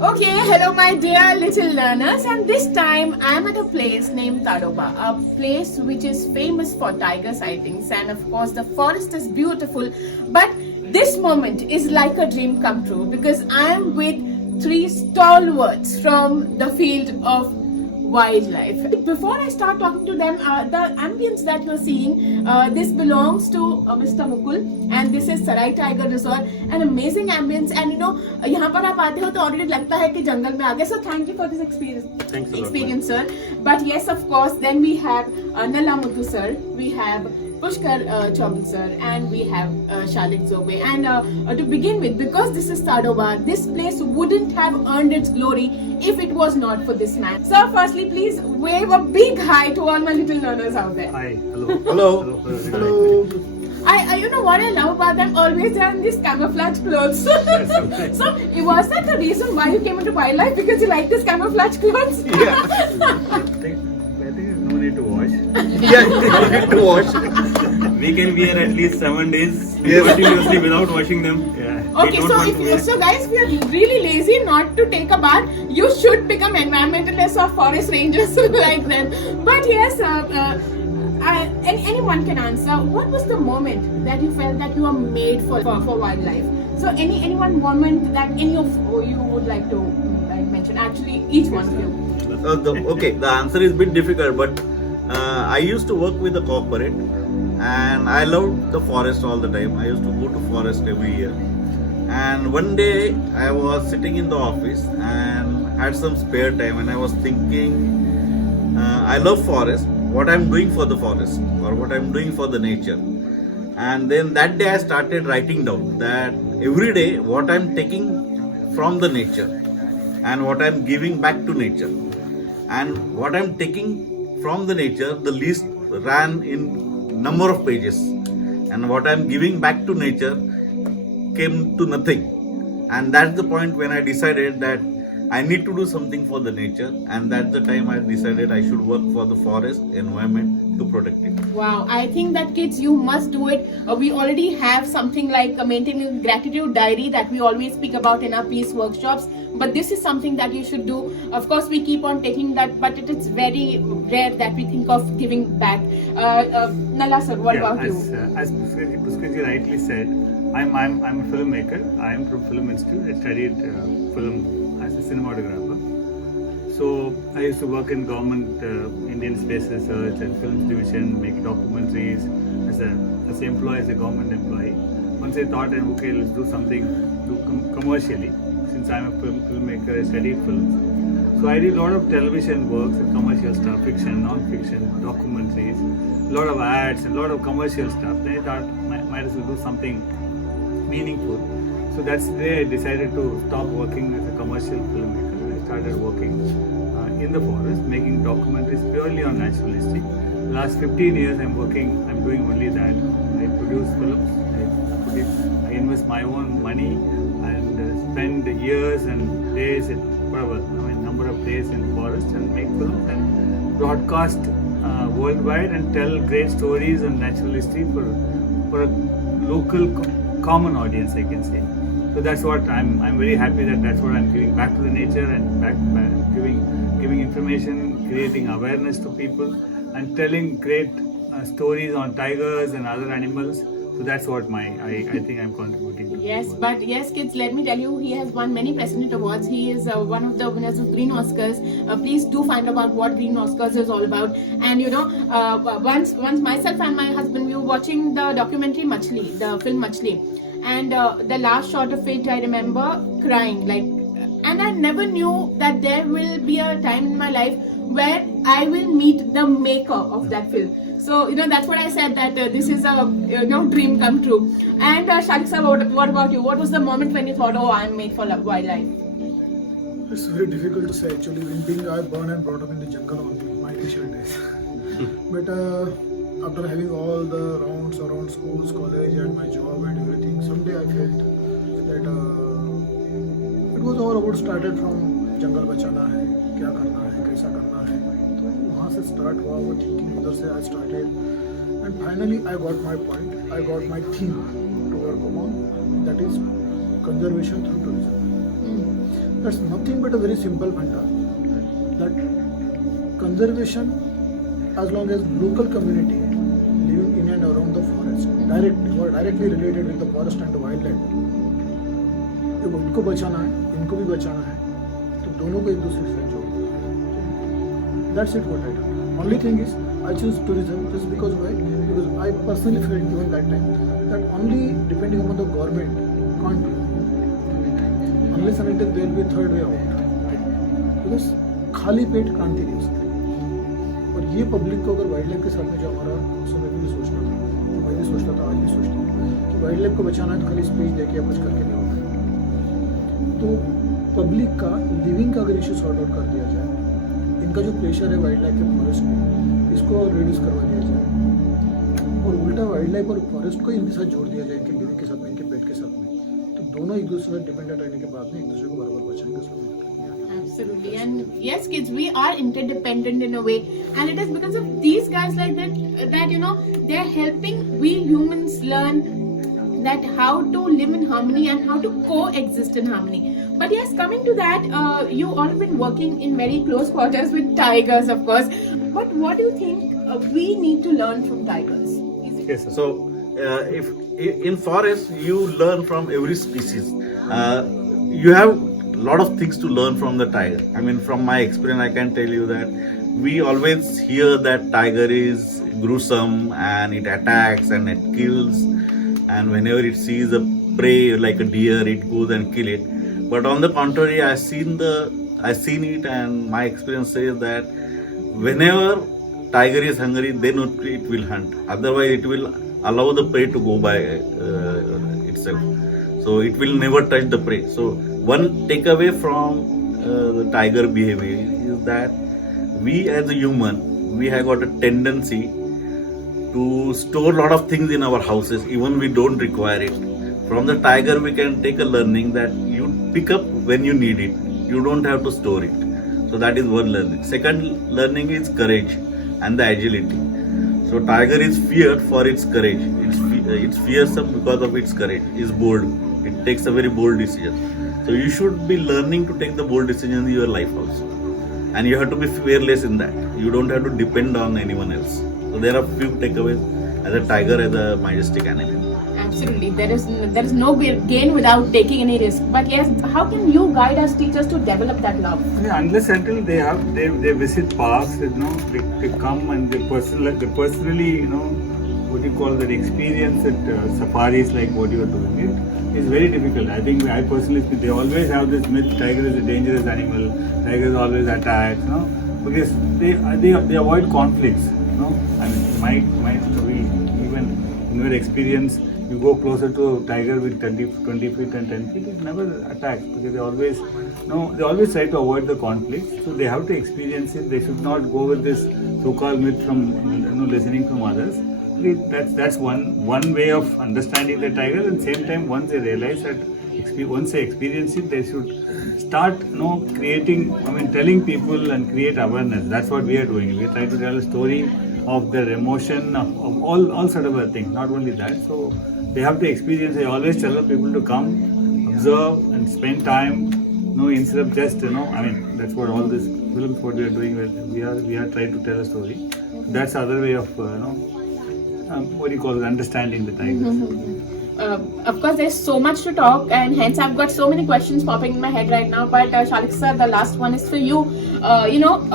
Okay, hello my dear little learners, and this time I am at a place named Tadoba, a place which is famous for tiger sightings, and of course the forest is beautiful, but this moment is like a dream come true because I am with three stalwarts from the field of wildlife. Before I start talking to them, the ambience that you're seeing, this belongs to Mr. Mukul, and this is Sarai Tiger Resort, an amazing ambience. And you know, यहाँ पर आप आते हो तो already लगता है कि जंगल में आ गए. So thank you for this experience, sir. But yes, of course, then we have Nalla Muthu sir, we have Pushkar Chaubal sir, and we have Shalik Zobe. And to begin with, because this is Tadoba, this place wouldn't have earned its glory if it was not for this man. Sir, firstly, please wave a big hi to all my little learners out there. Hi, hello. Hello. Hello. You know what I love about them? Always they're in these camouflage clothes. So, was that the reason why you came into wildlife? Because you like this camouflage clothes? Yeah. I think no need to wash. Yeah, you need to wash. We can wear at least 7 days Yes. continuously without washing them. Yeah. We Okay, don't so want to wear- so guys, we are really lazy not to take a bath. You should become environmentalists or forest rangers like them. But yes, anyone can answer. What was the moment that you felt that you were made for wildlife? So any one moment that any of you would like to mention? Actually, each one of you. Okay, the answer is a bit difficult, but I used to work with a corporate and I loved the forest all the time. I used to go to forest every year. And one day I was sitting in the office and had some spare time and I was thinking, I love forest, what I'm doing for the forest or what I'm doing for the nature. And then that day I started writing down that every day what I'm taking from the nature and what I'm giving back to nature. And what I'm taking from the nature, the list ran in number of pages. And what I'm giving back to nature came to nothing. And that's the point when I decided that I need to do something for the nature, and that's the time I decided I should work for the forest environment to protect it. Wow, I think that kids, you must do it. We already have something like a maintaining gratitude diary that we always speak about in our peace workshops. But this is something that you should do. Of course, we keep on taking that, but it is very rare that we think of giving back. Nalla sir, what about you? As Pushkarji rightly said, I'm a filmmaker. I am from Film Institute. I studied film as a cinematographer. So I used to work in government Indian Space Research and Films Division, make documentaries as an employee, as a government employee. Once I thought, okay, let's do something commercially. Since I'm a filmmaker, I studied films. So I did a lot of television works and commercial stuff, fiction, non-fiction, documentaries, a lot of ads and a lot of commercial stuff. Then I thought, might as well do something meaningful. So that's the day I decided to stop working as a commercial filmmaker. I started working in the forest, making documentaries purely on natural history. Last 15 years I'm doing only that. I produce films, I invest my own money and spend years and days, number of days in forest and make films and broadcast worldwide and tell great stories on natural history for a local common audience, I can say. So that's what I'm very happy that's what I'm giving back to the nature and giving information, creating awareness to people and telling great stories on tigers and other animals. So that's what I think I'm contributing to. Yes, but yes, kids, let me tell you, he has won many President Awards. He is one of the winners of Green Oscars. Please do find out what Green Oscars is all about. And you know, once myself and my husband, we were watching the documentary Machli, the film Machli. And the last shot of it, I remember crying. And I never knew that there will be a time in my life where I will meet the maker of that film. So, you know, that's what I said, that this is a dream come true. And Shalik sir, what about you? What was the moment when you thought, oh, I'm made for wildlife? It's very difficult to say actually. Being I born and brought up in the jungle only, my initial days. But after having all the rounds around schools, college and my job and everything, someday I felt that it was all about started from जंगल बचाना है, क्या करना है, कैसा करना है. तो वहाँ से स्टार्ट हुआ वो थिंकिंग, उधर से I started and finally I got my point, I got my theme to work upon, that is conservation through tourism. That's nothing but a very simple mantra that conservation, as long as local community living in and around the forest, directly related with the forest and the wildlife, जब उनको बचाना है, इनको भी बचाना है, तो दोनों को एक दूसरे से जोड़ो. That's it what I do. Only thing is I choose tourism just because why? Because I personally felt during that time that only depending upon the government can't do. Unless and until there will be a third way out. Because खाली पेट क्रांति नहीं हो सकती. और ये public को अगर wild life के साथ में जो हमारा समय भी सोचना था, तो मैं भी सोचता था, आज भी सोचता हूँ कि वाइल्ड लाइफ को बचाना है तो खाली स्पीच दे के या कुछ करके नहीं होगा. तो पब्लिक का लिविंग का अगर इशू सॉर्ट आउट कर दिया जाए, इनका जो प्रेशर है वाइल्ड लाइफ के फॉरेस्ट में, इसको रिड्यूस करवा दिया जाए और उल्टा वाइल्ड लाइफ और फॉरेस्ट को इनके साथ जोड़ दिया जाए, इनके लिविंग के साथ में, इनके पेट के साथ में, तो दोनों एक दूसरे पर डिपेंडेंट रहने के बाद में एक दूसरे को बराबर बचाएंगे. उसमें Absolutely. And yes, kids, we are interdependent in a way, and it is because of these guys like that you know, they are helping we humans learn that how to live in harmony and how to coexist in harmony. But yes, coming to that, you all have been working in very close quarters with tigers, of course. But what do you think we need to learn from tigers? Yes, sir. So, if in forest you learn from every species, you have a lot of things to learn from the tiger. I mean, from my experience, I can tell you that we always hear that tiger is gruesome and it attacks and it kills, and whenever it sees a prey like a deer, it goes and kill it. But on the contrary, I've seen it, and my experience says that whenever tiger is hungry, then only it will hunt. Otherwise, it will allow the prey to go by itself. So it will never touch the prey. So one takeaway from the tiger behavior is that we as a human, we have got a tendency to store a lot of things in our houses, even we don't require it. From the tiger, we can take a learning that you pick up when you need it. You don't have to store it. So that is one learning. Second learning is courage and the agility. So tiger is feared for its courage. It's fearsome because of its courage. It's bold. It takes a very bold decision. So you should be learning to take the bold decisions in your life also. And you have to be fearless in that. You don't have to depend on anyone else. So there are few takeaways as a tiger, as a majestic animal. Absolutely, there is no gain without taking any risk. But yes, how can you guide us, teachers, to develop that love? Yeah, unless until they visit parks, you know, they come and they personally, you know, what you call that experience at safaris like what you are doing. It's very difficult. I think I personally, they always have this myth: tiger is a dangerous animal. Tigers always attack, you know, because they avoid conflicts. You know, I mean, my story, even in your experience. You go closer to a tiger with 20 feet and 10 feet, it never attacks because they always try to avoid the conflict. So they have to experience it. They should not go with this so-called myth from listening from others. That's one way of understanding the tiger. At the same time, once they realize that, once they experience it, they should start creating. I mean, telling people and create awareness. That's what we are doing. We are trying to tell a story of their emotion, of all sort of things. Not only that, so they have to experience. I always tell people to come, observe, and spend time. Instead of just I mean, that's what all this films what we are doing. We are trying to tell a story. That's the other way of what do you call it? Understanding the tigers. Of course, there's so much to talk, and hence I've got so many questions popping in my head right now. But Shalik sir, the last one is for you.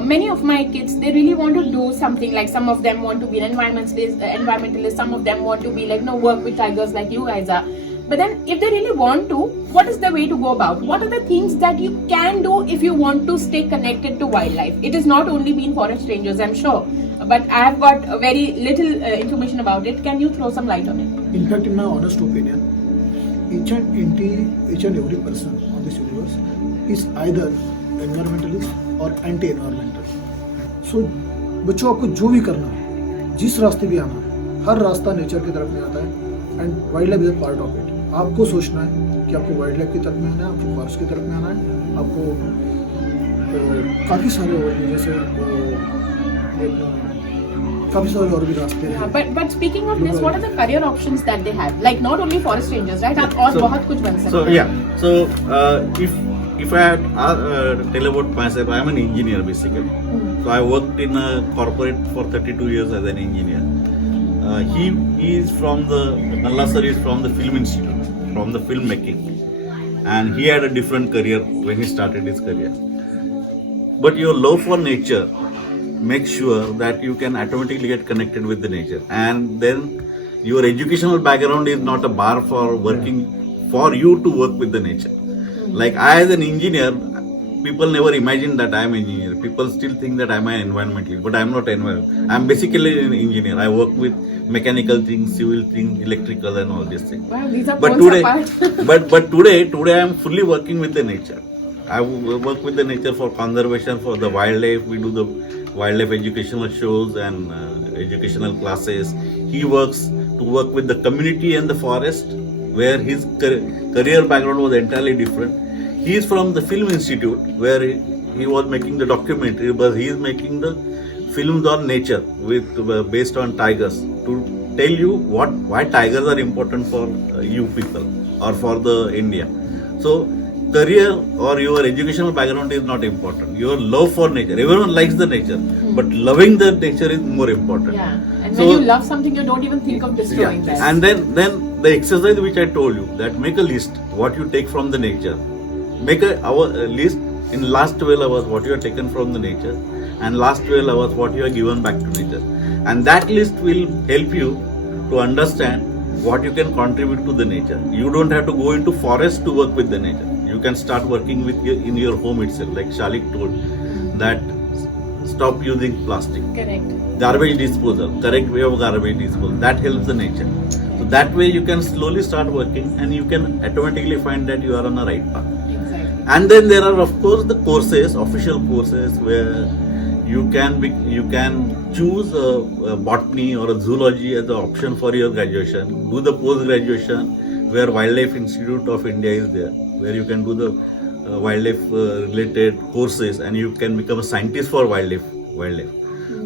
Many of my kids, they really want to do something. Like some of them want to be an environmentalist. Some of them want to be work with tigers like you guys are. But then, if they really want to, what is the way to go about? What are the things that you can do if you want to stay connected to wildlife? It is not only being forest rangers, I'm sure. But I have got very little information about it. Can you throw some light on it? In fact, in my honest opinion, each and every person on this universe is either environmentalist or anti-environmental. So, बच्चों आपको जो भी करना है, जिस रास्ते भी आना है, हर रास्ता नेचर की तरफ में आता है, and wildlife is a part of it. आपको सोचना है कि आपको वाइल्ड लाइफ की तरफ में आना है, आपको फॉरेस्ट की तरफ में आना है, आपको काफ़ी सारे और भी जैसे काफ़ी सारे और भी रास्ते हैं. But speaking of this, what are the career options that they have? Like not only forest rangers, right? आप और बहुत कुछ बन सकते हैं. So yeah, so if if I had tell about myself, I am an engineer basically. So I worked in a corporate for 32 years as an engineer. He is from the Nalla sir is from the film institute, from the filmmaking, and he had a different career when he started his career. But your love for nature makes sure that you can automatically get connected with the nature, and then your educational background is not a bar for working for you to work with the nature. Like I as an engineer, people never imagine that I am an engineer. People still think that I am an environmentalist, but I am not an environmentalist. I am basically an engineer. I work with mechanical things, civil things, electrical and all these things. Wow, these are But poles today, apart. but today I am fully working with the nature. I work with the nature for conservation, for the wildlife. We do the wildlife educational shows and educational classes. He works to work with the community and the forest, where his career background was entirely different. He is from the film institute, where he was making the documentary, but he is making the films on nature with based on tigers, to tell you why tigers are important for you people or for the India. So career or your educational background is not important. Your love for nature. Everyone likes the nature, but loving the nature is more important. Yeah, and So- when you love something, you don't even think of destroying that. And then the exercise which I told you, that make a list what you take from the nature. Make a list in last 12 hours what you have taken from the nature, and last 12 hours what you have given back to nature. And that list will help you to understand what you can contribute to the nature. You don't have to go into forest to work with the nature. You can start working with in your home itself, like Shalik told, that stop using plastic. Correct. Garbage disposal, correct way of garbage disposal, that helps the nature. So that way you can slowly start working, and you can automatically find that you are on the right path. Exactly. And then there are of course the courses, official courses, where you can choose a botany or a zoology as an option for your graduation. Do the post graduation where Wildlife Institute of India is there, where you can do the wildlife related courses, and you can become a scientist for wildlife.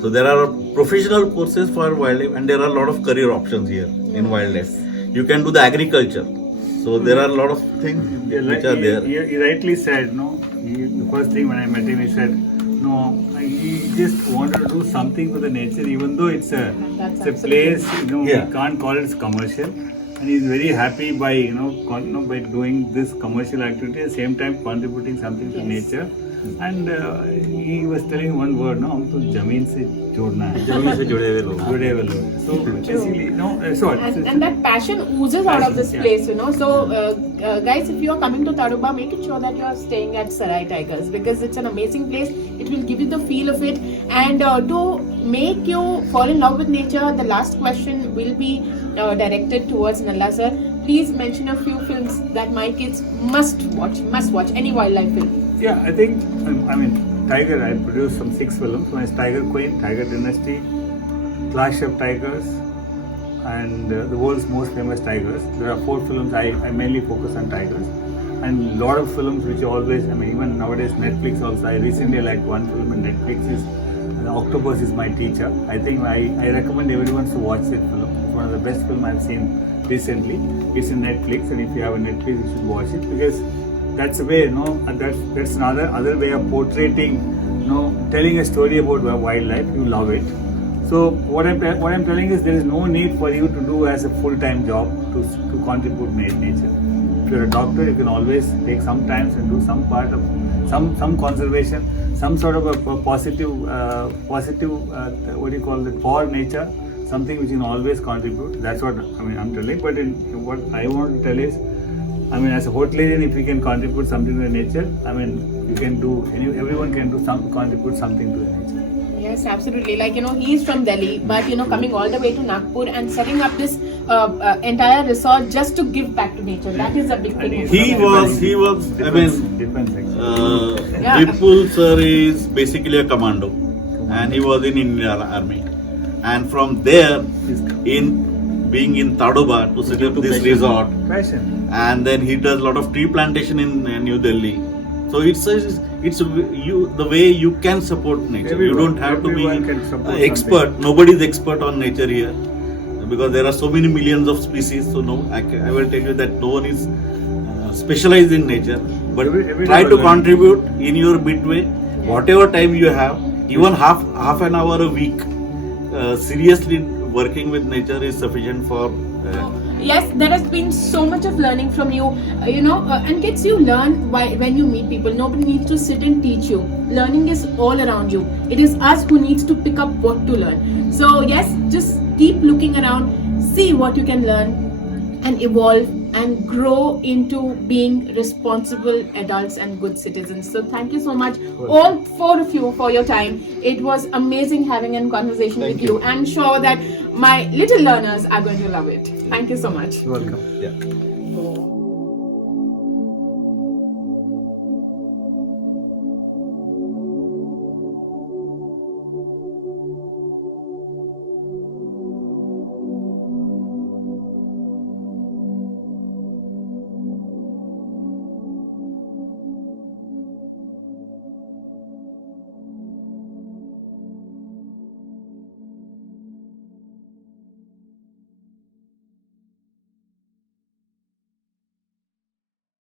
So there are professional courses for wildlife, and there are a lot of career options here in wildlife. You can do the agriculture. So there are a lot of things which are there. He rightly said, no. The first thing when I met him, he said, no, he just wanted to do something for the nature, even though it's a place, Yeah. we can't call it commercial. And he's very happy by by doing this commercial activity, at the same time contributing something to nature. And he was telling one word, no, हमको जमीन से जोड़ना है, जमीन से जुड़े हुए लोग। जुड़े हुए लोग. So basically, And that passion oozes out of this Passion, yeah. place, So, guys, if you are coming to Tadoba, make it sure that you are staying at Sarai Tigers, because it's an amazing place. It will give you the feel of it, and to make you fall in love with nature, the last question will be directed towards Nalla sir. Please mention a few films that my kids must watch any wildlife film. Yeah, I think, Tiger, I produced some 6 films. One is Tiger Queen, Tiger Dynasty, Clash of Tigers, and the world's most famous tigers. There are 4 films. I mainly focus on tigers. And a lot of films which always, even nowadays Netflix also. I recently liked one film on Netflix is Octopus is My Teacher. I think I recommend everyone to watch that film. It's one of the best films I've seen recently. It's in Netflix, and if you have a Netflix, you should watch it, because that's a way, that's another way of portraying, telling a story about wildlife. You love it. So what I'm telling is, there is no need for you to do as a full-time job to contribute nature. If you're a doctor, you can always take some time and do some part of some conservation, some sort of a positive what do you call it, for nature, something which you can always contribute. That's what I'm telling. But what I want to tell is, as a hotelier, if you can contribute something to the nature, you can do. Everyone can contribute something to the nature. Yes, absolutely. He's from Delhi, but coming all the way to Nagpur and setting up this entire resort just to give back to nature. That is a big thing. He was. Defense actually. Vipul sir is basically a commando, and he was in Indian Army. And from there, being in Tadoba to set up this resort, Passion. and then he does a lot of tree plantation in New Delhi. So it's the way you can support nature. You don't have to be Everyone can support expert. something. Nobody is expert on nature here, because there are so many millions of species. So no, I will tell you that no one is specialized in nature. but Every try day to we're learning. contribute in your midway, whatever time you have, even half an hour a week. Seriously, working with nature is sufficient for. Yes, there has been so much of learning from you, and kids, you learn when you meet people. Nobody needs to sit and teach you. Learning is all around you. It is us who needs to pick up what to learn. So yes, just keep looking around, see what you can learn and evolve and grow into being responsible adults and good citizens. So thank you so much, all four of you, for your time. It was amazing having a conversation with you. I'm sure that my little learners are going to love it. Thank you so much. Welcome. Yeah.